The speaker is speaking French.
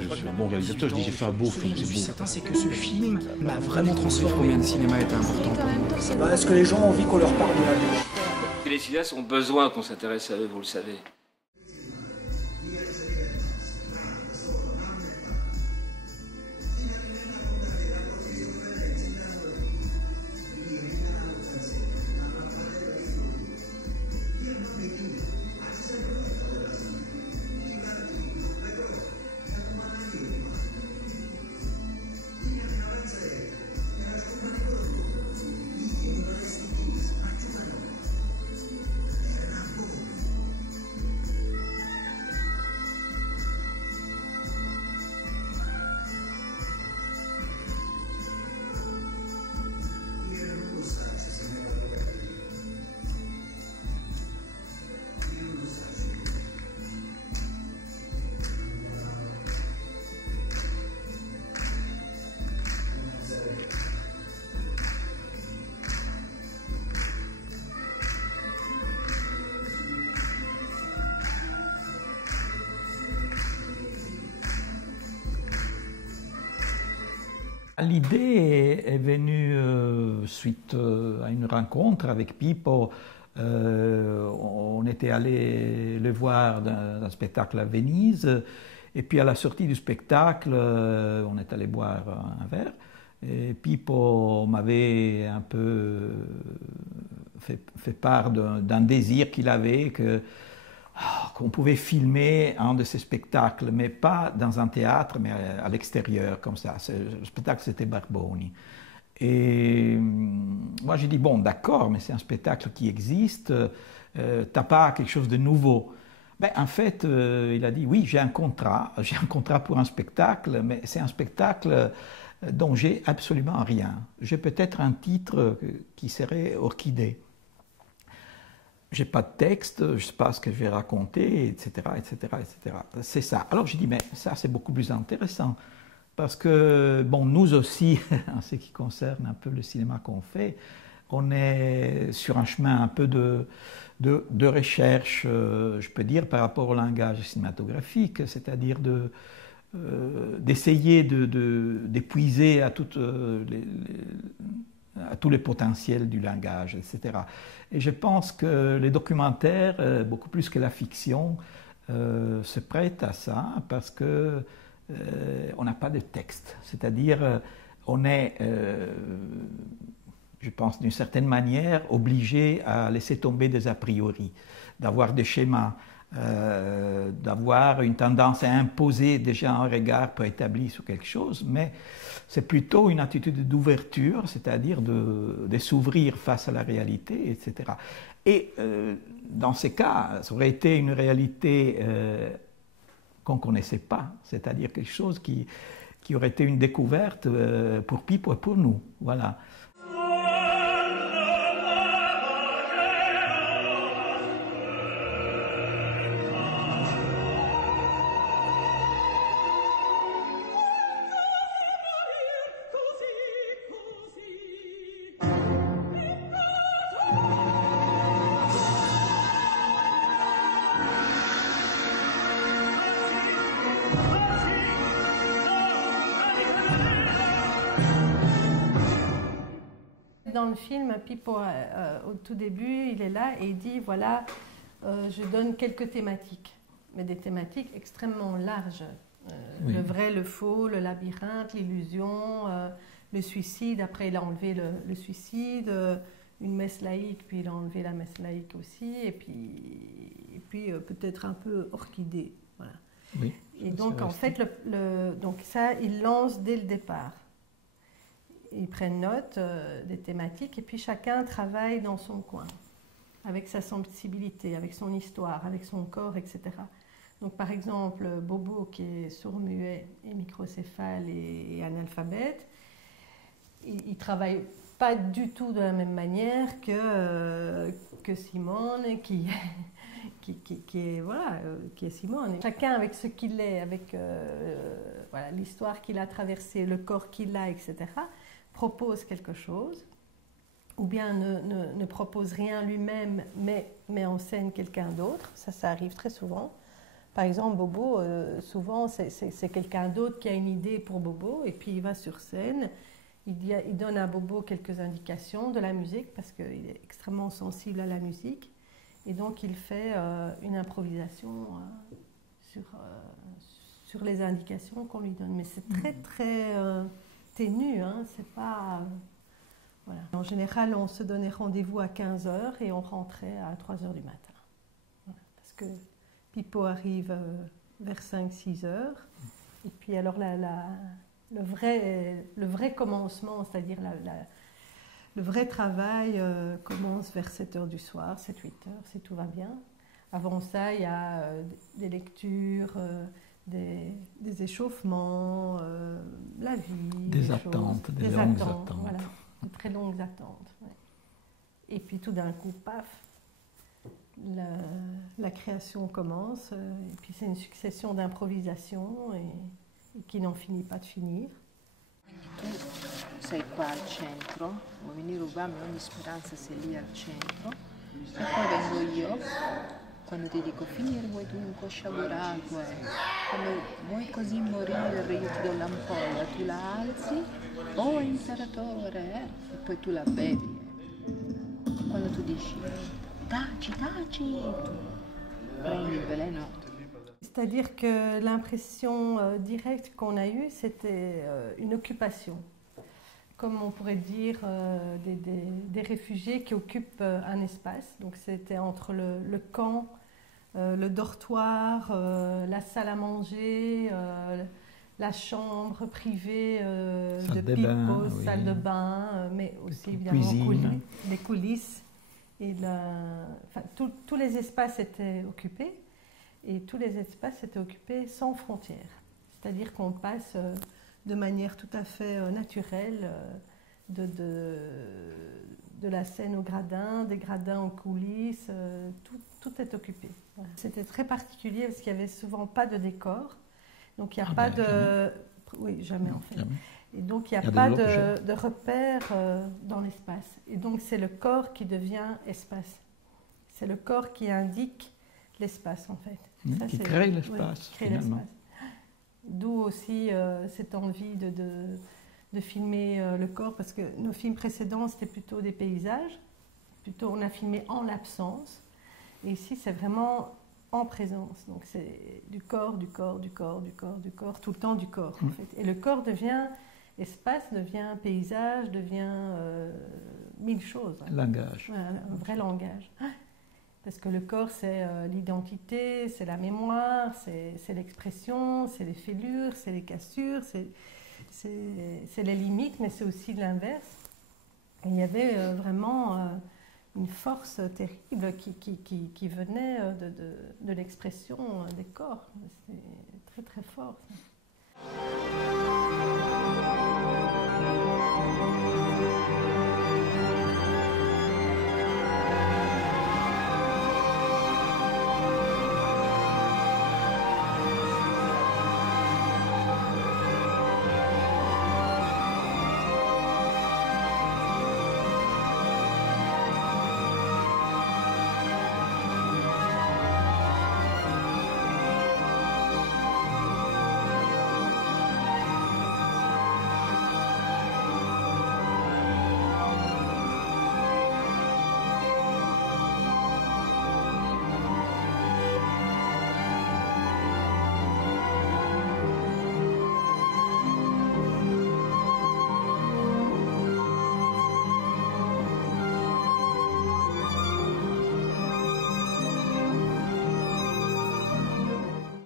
pas que je suis un bon réalisateur, je dis j'ai fait un beau film. Ce que je suis certain, c'est que ce film m'a vraiment transformé. Combien le cinéma est important pour nous? Est-ce que les gens ont envie qu'on leur parle de la vie? Les cinéastes ont besoin qu'on s'intéresse à eux, vous le savez. L'idée est venue suite à une rencontre avec Pippo. On était allé le voir dans un spectacle à Venise, et puis à la sortie du spectacle, on est allé boire un verre. Et Pippo m'avait un peu fait part d'un désir qu'il avait qu'on pouvait filmer un de ces spectacles, mais pas dans un théâtre, mais à l'extérieur, comme ça. Le spectacle, c'était Barboni. Et moi, j'ai dit, bon, d'accord, mais c'est un spectacle qui existe, t'as pas quelque chose de nouveau? Ben, en fait, il a dit, oui, j'ai un contrat pour un spectacle, mais c'est un spectacle dont j'ai absolument rien. J'ai peut-être un titre qui serait Orchidée. J'ai pas de texte, je ne sais pas ce que je vais raconter, etc., etc., etc. C'est ça. Alors j'ai dit, mais ça c'est beaucoup plus intéressant, parce que, bon, nous aussi, en ce qui concerne un peu le cinéma qu'on fait, on est sur un chemin un peu de recherche, je peux dire, par rapport au langage cinématographique, c'est-à-dire d'essayer d'épuiser à tous les potentiels du langage, etc. Et je pense que les documentaires, beaucoup plus que la fiction, se prêtent à ça parce que on n'a pas de texte. C'est-à-dire, on est, je pense d'une certaine manière, obligé à laisser tomber des a priori, d'avoir des schémas, d'avoir une tendance à imposer déjà un regard préétabli sur quelque chose, mais c'est plutôt une attitude d'ouverture, c'est-à-dire de s'ouvrir face à la réalité, etc. Et dans ces cas, ça aurait été une réalité qu'on ne connaissait pas, c'est-à-dire quelque chose qui aurait été une découverte pour Pippo et pour nous. Voilà. Dans le film, Pippo, au tout début, il est là et il dit, voilà, je donne quelques thématiques, mais des thématiques extrêmement larges. Oui. Le vrai, le faux, le labyrinthe, l'illusion, le suicide. Après, il a enlevé le suicide, une messe laïque, puis il a enlevé la messe laïque aussi, et puis peut-être un peu orchidée. Voilà. Oui, et donc, en fait, donc ça, il lance dès le départ. Ils prennent note des thématiques et puis chacun travaille dans son coin, avec sa sensibilité, avec son histoire, avec son corps, etc. Donc par exemple, Bobo qui est sourd-muet et microcéphale et analphabète, il travaille pas du tout de la même manière que Simone qui est Simone. Chacun avec ce qu'il est, avec voilà, l'histoire qu'il a traversée, le corps qu'il a, etc., propose quelque chose, ou bien ne propose rien lui-même, mais met en scène quelqu'un d'autre. Ça arrive très souvent. Par exemple, Bobo, souvent, c'est quelqu'un d'autre qui a une idée pour Bobo, et puis il va sur scène, il donne à Bobo quelques indications de la musique, parce qu'il est extrêmement sensible à la musique, et donc il fait une improvisation sur les indications qu'on lui donne. Mais c'est très, très ténu, hein, c'est pas... voilà. En général, on se donnait rendez-vous à 15h et on rentrait à 3h du matin. Voilà, parce que Pippo arrive vers 5-6 heures. Et puis alors le vrai commencement, c'est-à-dire le vrai travail commence vers 7 heures du soir, 7-8 heures, si tout va bien. Avant ça, il y a des lectures, des échauffements, la vie. Des attentes, des longues attentes. Voilà, de très longues attentes. Ouais. Et puis tout d'un coup, paf, la création commence, et puis c'est une succession d'improvisations et qui n'en finit pas de finir. Tu sei qua al centro, vuoi venire a rubarmi ogni speranza, sei lì al centro, e poi vengo io, quando ti dico finire vuoi dunque, sciagurato, quando vuoi così morire io ti do l'ampolla, tu la alzi, oh imperatore, e poi tu la bevi. Quando tu dici taci, taci, tu prendi il veleno. C'est-à-dire que l'impression directe qu'on a eue, c'était une occupation. Comme on pourrait dire des réfugiés qui occupent un espace. Donc c'était entre le camp, le dortoir, la salle à manger, la chambre privée de Pippo, oui. salle de bain, mais aussi évidemment les coulisses. Et tous les espaces étaient occupés. Et tous les espaces étaient occupés sans frontières. C'est-à-dire qu'on passe de manière tout à fait naturelle de la scène au gradin, des gradins aux coulisses, tout est occupé. Voilà. C'était très particulier parce qu'il n'y avait souvent pas de décor. Donc il n'y a pas de... Jamais. Oui, jamais en fait. Jamais. Et donc il n'y a pas de repère dans l'espace. Et donc c'est le corps qui devient espace. C'est le corps qui indique l'espace en fait. Ça, qui crée l'espace, oui, finalement. D'où aussi cette envie de filmer le corps, parce que nos films précédents, c'était plutôt des paysages. Plutôt, on a filmé en l'absence. Et ici, c'est vraiment en présence. Donc, c'est du corps, du corps, du corps, du corps, du corps, tout le temps du corps, en fait. Et le corps devient espace, devient paysage, devient mille choses. Hein. Langage. Voilà, un vrai langage. Parce que le corps, c'est l'identité, c'est la mémoire, c'est l'expression, c'est les fêlures, c'est les cassures, c'est les limites, mais c'est aussi l'inverse. Et il y avait vraiment une force terrible qui venait de l'expression des corps. C'est très très fort. Ça.